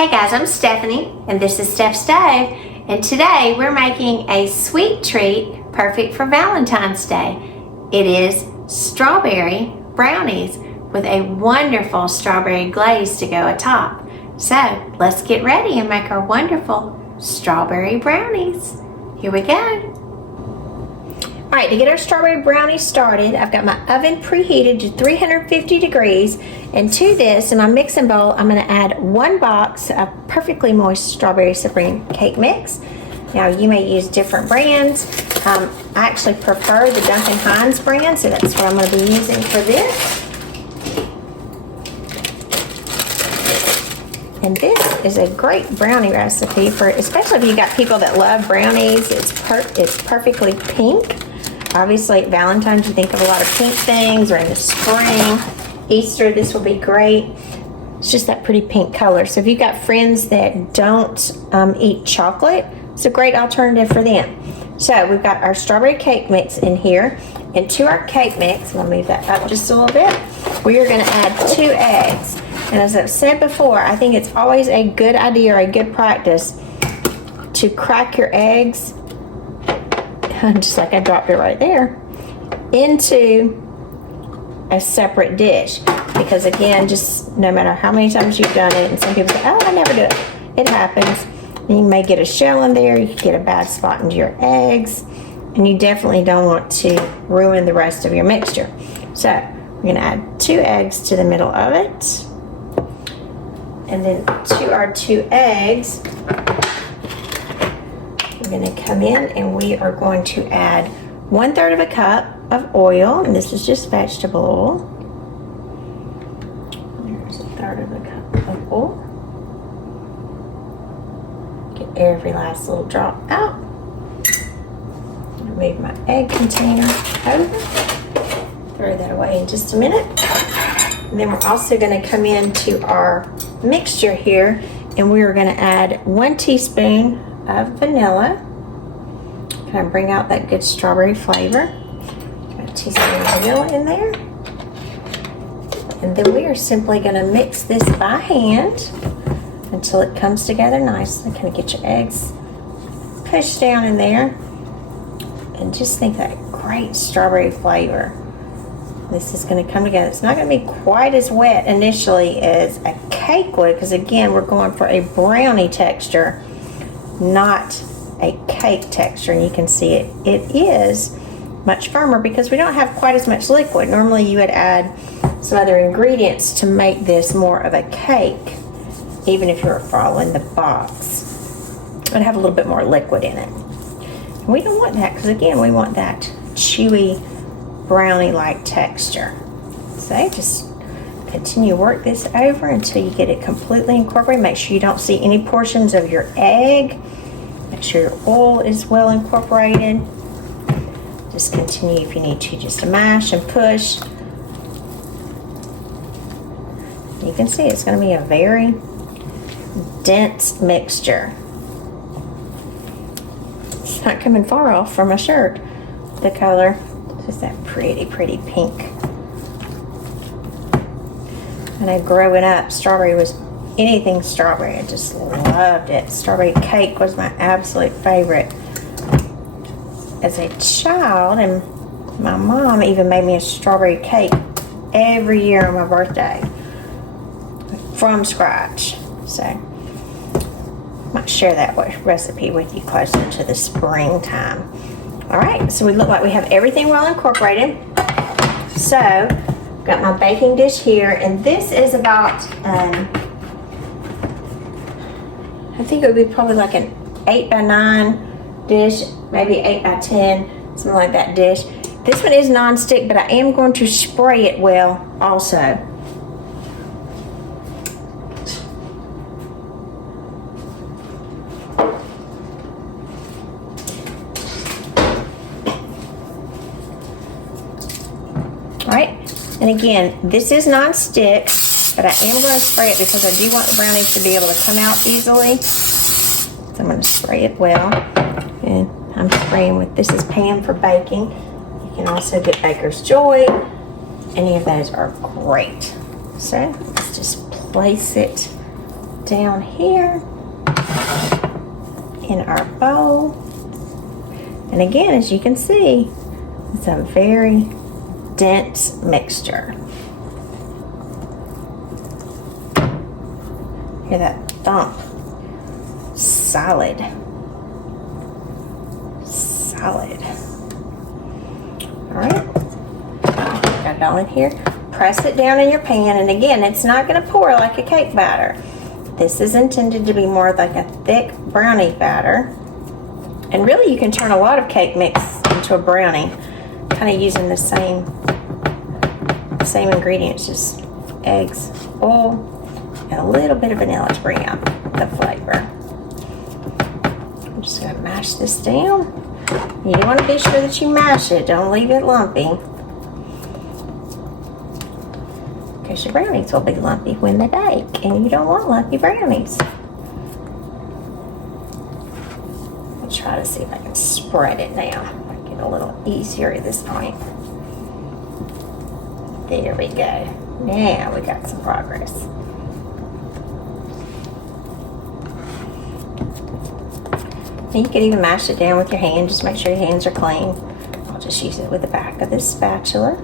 Hey guys, I'm Stephanie and this is Steph Stove, and today we're making a sweet treat perfect for Valentine's Day. It is strawberry brownies with a wonderful strawberry glaze to go atop. So let's get ready and make our wonderful strawberry brownies. Here we go. All right, to get our strawberry brownies started, I've got my oven preheated to 350 degrees, and to this, in my mixing bowl, I'm gonna add 1 box of perfectly moist strawberry supreme cake mix. Now, you may use different brands. I actually prefer the Duncan Hines brand, so that's what I'm gonna be using for this. And this is a great brownie recipe for, especially if you got people that love brownies. It's perfectly pink. Obviously, at Valentine's, you think of a lot of pink things, or in the spring, Easter, this will be great. It's just that pretty pink color. So if you've got friends that don't eat chocolate, it's a great alternative for them. So we've got our strawberry cake mix in here. And to our cake mix, I'm gonna move that up just a little bit, we are gonna add 2 eggs. And as I've said before, I think it's always a good idea or a good practice to crack your eggs, just like I dropped it right there, into a separate dish. Because again, just no matter how many times you've done it, and some people say, oh, I never do it. It happens. And you may get a shell in there, you could get a bad spot into your eggs, and you definitely don't want to ruin the rest of your mixture. So we're gonna add 2 eggs to the middle of it. And then to our 2 eggs, we're gonna come in and we are going to add 1/3 of a cup of oil, and this is just vegetable oil. There's 1/3 of a cup of oil. Get every last little drop out. Move my egg container over. Throw that away in just a minute. And then we're also gonna come into our mixture here, and we are gonna add 1 teaspoon of vanilla. Kind of bring out that good strawberry flavor. Got a teaspoon of vanilla in there. And then we are simply gonna mix this by hand until it comes together nicely. Kind of get your eggs pushed down in there. And just think that great strawberry flavor. This is going to come together. It's not going to be quite as wet initially as a cake would, because again, we're going for a brownie texture, not a cake texture. And you can see it is much firmer because we don't have quite as much liquid. Normally you would add some other ingredients to make this more of a cake, even if you were following the box. It would have a little bit more liquid in it. And we don't want that, because again, we want that chewy brownie-like texture. So just continue to work this over until you get it completely incorporated. Make sure you don't see any portions of your egg. Make sure your oil is well incorporated. Just continue if you need to, just to mash and push. You can see it's going to be a very dense mixture. It's not coming far off from my shirt, the color. Just that pretty pink. And growing up, strawberry was anything strawberry. I just loved it. Strawberry cake was my absolute favorite as a child, and my mom even made me a strawberry cake every year on my birthday from scratch. So I might share that recipe with you closer to the springtime. All right, so we look like we have everything well incorporated. So, got my baking dish here, and this is about, I think it would be probably like an 8x9 dish, maybe 8x10, something like that dish. This one is non-stick, but I am going to spray it well also. Right, and again, this is non-stick, but I am going to spray it because I do want the brownies to be able to come out easily. So I'm going to spray it well, and I'm spraying with, this is pan for baking. You can also get Baker's Joy. Any of those are great. So let's just place it down here in our bowl. And again, as you can see, it's a very dense mixture. Hear that thump? Solid. Solid. All right, got it all in here. Press it down in your pan, and again, it's not going to pour like a cake batter. This is intended to be more like a thick brownie batter. And really, you can turn a lot of cake mix into a brownie, kind of using the same ingredients, just eggs, oil, and a little bit of vanilla to bring out the flavor. I'm just going to mash this down. You want to be sure that you mash it. Don't leave it lumpy, because your brownies will be lumpy when they bake, and you don't want lumpy brownies. I'll try to see if I can spread it now. Make it a little easier at this point. There we go. Now we got some progress. And you can even mash it down with your hand. Just make sure your hands are clean. I'll just use it with the back of this spatula.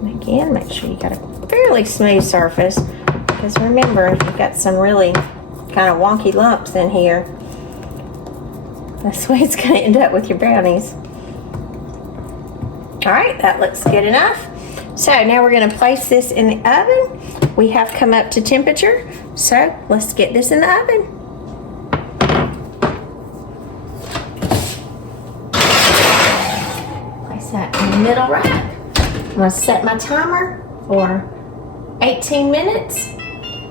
And again, make sure you got a fairly smooth surface, because remember, you've got some really kind of wonky lumps in here. That's the way it's going to end up with your brownies. All right, that looks good enough. So now we're going to place this in the oven. We have come up to temperature, so let's get this in the oven. Place that in the middle rack. I'm going to set my timer for 18 minutes.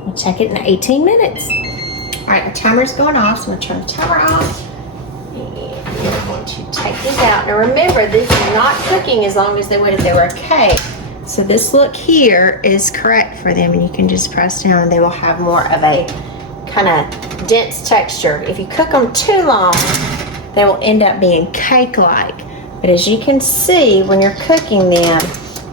We'll check it in 18 minutes. All right, the timer's going off, so I'm going to turn the timer off. And we're going to take this out. Now remember, this is not cooking as long as they would if they were a cake. So this look here is correct for them, and you can just press down and they will have more of a kind of dense texture. If you cook them too long, they will end up being cake-like. But as you can see, when you're cooking them,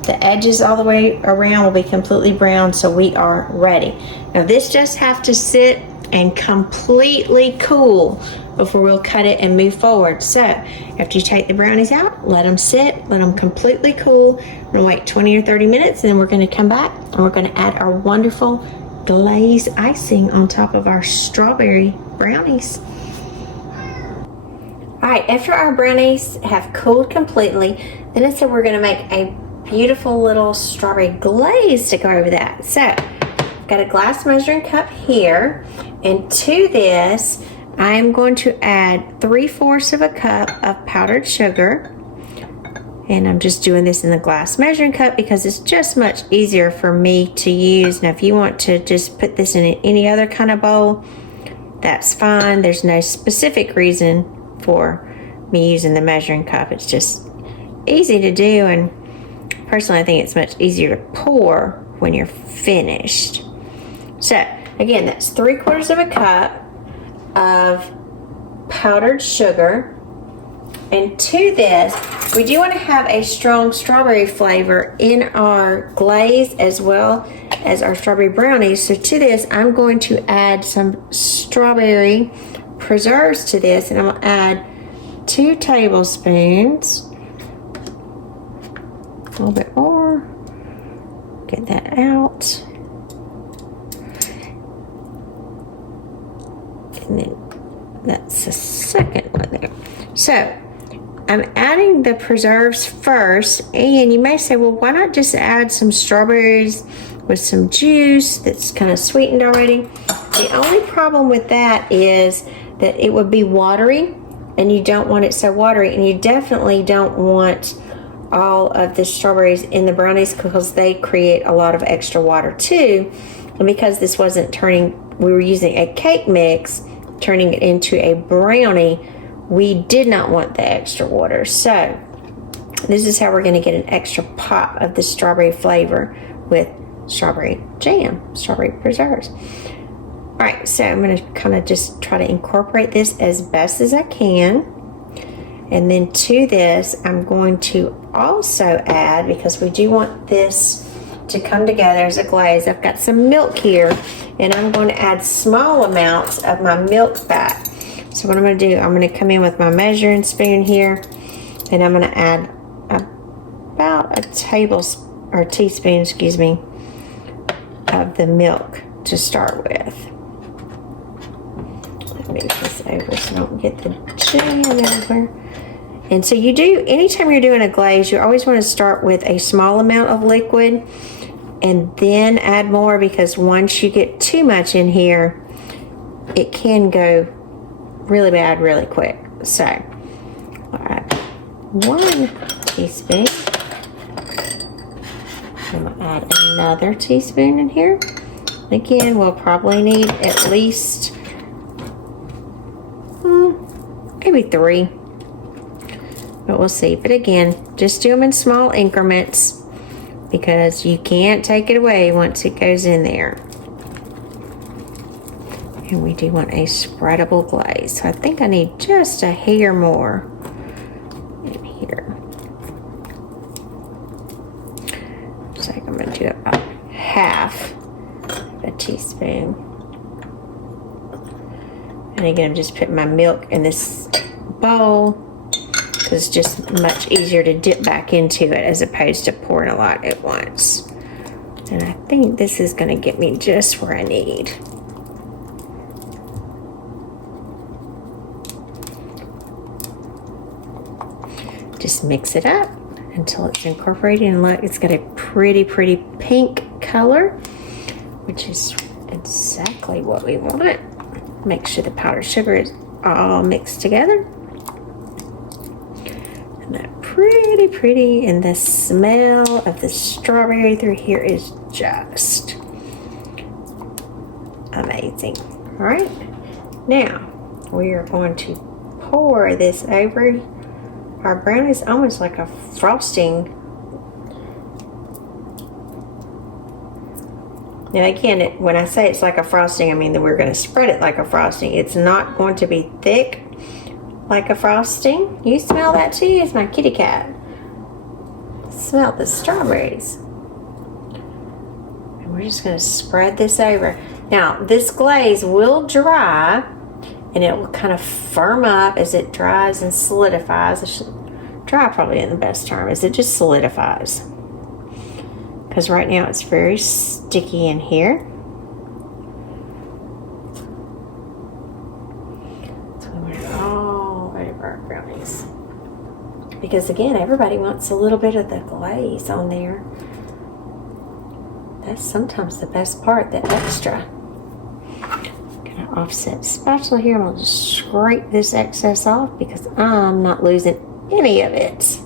the edges all the way around will be completely brown, so we are ready. Now this just have to sit and completely cool before we'll cut it and move forward. So after you take the brownies out, let them sit, let them completely cool. We're gonna wait 20 or 30 minutes, and then we're gonna come back and we're gonna add our wonderful glaze icing on top of our strawberry brownies. All right, after our brownies have cooled completely, then I said we're gonna make a beautiful little strawberry glaze to go over that. So I've got a glass measuring cup here, and to this, I'm going to add 3/4 of a cup of powdered sugar. And I'm just doing this in the glass measuring cup because it's just much easier for me to use. Now, if you want to just put this in any other kind of bowl, that's fine. There's no specific reason for me using the measuring cup. It's just easy to do, and personally, I think it's much easier to pour when you're finished. So, again, that's 3/4 of a cup of powdered sugar, and to this we do want to have a strong strawberry flavor in our glaze as well as our strawberry brownies. So to this, I'm going to add some strawberry preserves to this, and I'm going to add 2 tablespoons, a little bit more, get that out. And then that's the second one there. So I'm adding the preserves first, and you may say, well, why not just add some strawberries with some juice that's kind of sweetened already? The only problem with that is that it would be watery, and you don't want it so watery, and you definitely don't want all of the strawberries in the brownies because they create a lot of extra water too. And because this wasn't we were using a cake mix, turning it into a brownie, we did not want the extra water. So this is how we're going to get an extra pop of the strawberry flavor with strawberry jam, strawberry preserves. All right, so I'm going to kind of just try to incorporate this as best as I can. And then to this, I'm going to also add, because we do want this to come together as a glaze, I've got some milk here, and I'm going to add small amounts of my milk fat. So what I'm going to do, I'm going to come in with my measuring spoon here, and I'm going to add about a teaspoon, excuse me, of the milk to start with. Let me move this over so I don't get the jam everywhere. And so you do, anytime you're doing a glaze, you always want to start with a small amount of liquid and then add more, because once you get too much in here, it can go really bad really quick. So I'll add 1 teaspoon. I'm going to add another teaspoon in here. Again, we'll probably need at least maybe 3. But we'll see. But again, just do them in small increments, because you can't take it away once it goes in there. And we do want a spreadable glaze. So I think I need just a hair more in here. So I'm going to do about half a teaspoon. And again, I'm just putting my milk in this bowl, because it's just much easier to dip back into it as opposed to pouring a lot at once. And I think this is going to get me just where I need. Just mix it up until it's incorporated, and look, it's got a pretty pink color, which is exactly what we want. Make sure the powdered sugar is all mixed together. And that pretty, and the smell of the strawberry through here is just amazing. All right, now we are going to pour this over our brownies, almost like a frosting. Now again, when I say it's like a frosting, I mean that we're going to spread it like a frosting. It's not going to be thick like a frosting. You smell that too? It's my kitty cat. Smell the strawberries. And we're just going to spread this over. Now this glaze will dry, and it will kind of firm up as it dries and solidifies. Dry probably isn't the best term, as it just solidifies. Because right now it's very sticky in here. So we want it all over our brownies. Because again, everybody wants a little bit of the glaze on there. That's sometimes the best part, the extra. Offset spatula here. I'm going to just scrape this excess off, because I'm not losing any of it.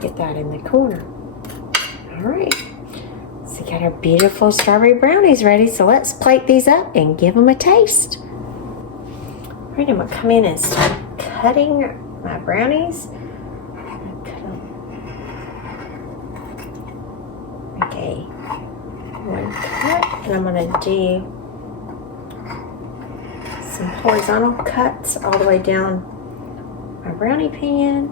Get that in the corner. All right, so we got our beautiful strawberry brownies ready. So let's plate these up and give them a taste. All right, I'm going to come in and start cutting my brownies. Okay, one cut, and I'm going to do some horizontal cuts all the way down my brownie pan.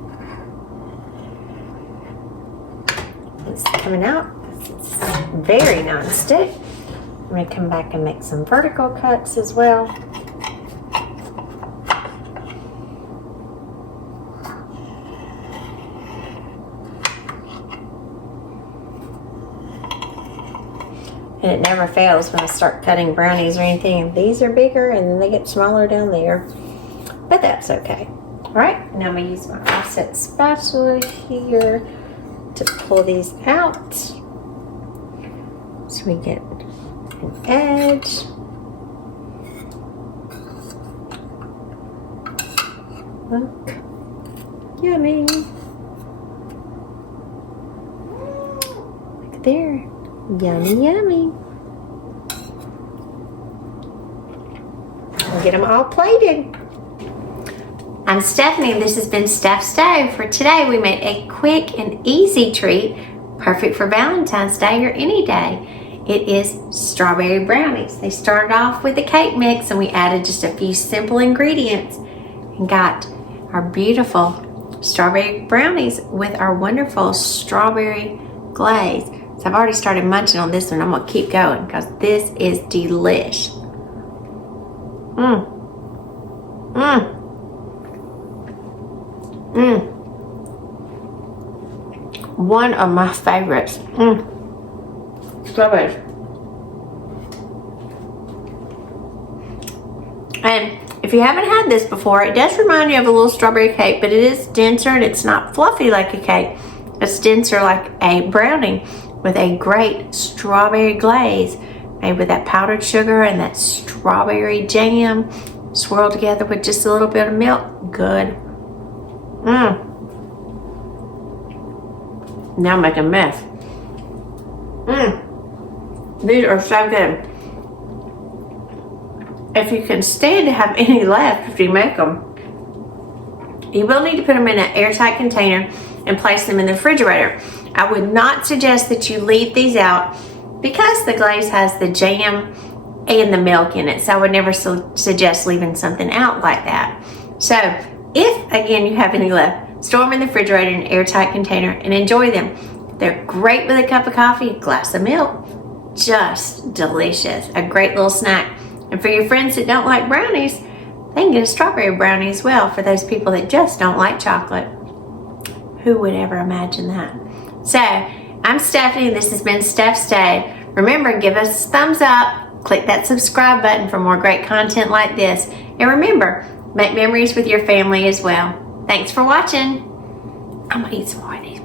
It's coming out. It's very non-stick. I'm going to come back and make some vertical cuts as well. And it never fails when I start cutting brownies or anything. These are bigger and then they get smaller down there. But that's okay. Alright, now I'm going to use my offset spatula here to pull these out. So we get an edge. Look. Yummy. Look there. Yummy, yummy. We'll get them all plated. I'm Stephanie, and this has been Steph's Stove. For today, we made a quick and easy treat, perfect for Valentine's Day or any day. It is strawberry brownies. They started off with a cake mix and we added just a few simple ingredients and got our beautiful strawberry brownies with our wonderful strawberry glaze. So I've already started munching on this one. I'm gonna keep going because this is delish. One of my favorites. Strawberries. And if you haven't had this before, it does remind you of a little strawberry cake, but it is denser and it's not fluffy like a cake. It's denser like a brownie with a great strawberry glaze made with that powdered sugar and that strawberry jam swirled together with just a little bit of milk. Good. Now make a mess. These are so good. If you can stand to have any left after you make them, you will need to put them in an airtight container and place them in the refrigerator. I would not suggest that you leave these out because the glaze has the jam and the milk in it. So I would never suggest leaving something out like that. So if, again, you have any left, store them in the refrigerator in an airtight container and enjoy them. They're great with a cup of coffee, a glass of milk. Just delicious. A great little snack. And for your friends that don't like brownies, they can get a strawberry brownie as well for those people that just don't like chocolate. Who would ever imagine that? So, I'm Stephanie. This has been Steph's Day. Remember, give us a thumbs up. Click that subscribe button for more great content like this. And remember, make memories with your family as well. Thanks for watching. I'm going to eat some more of these.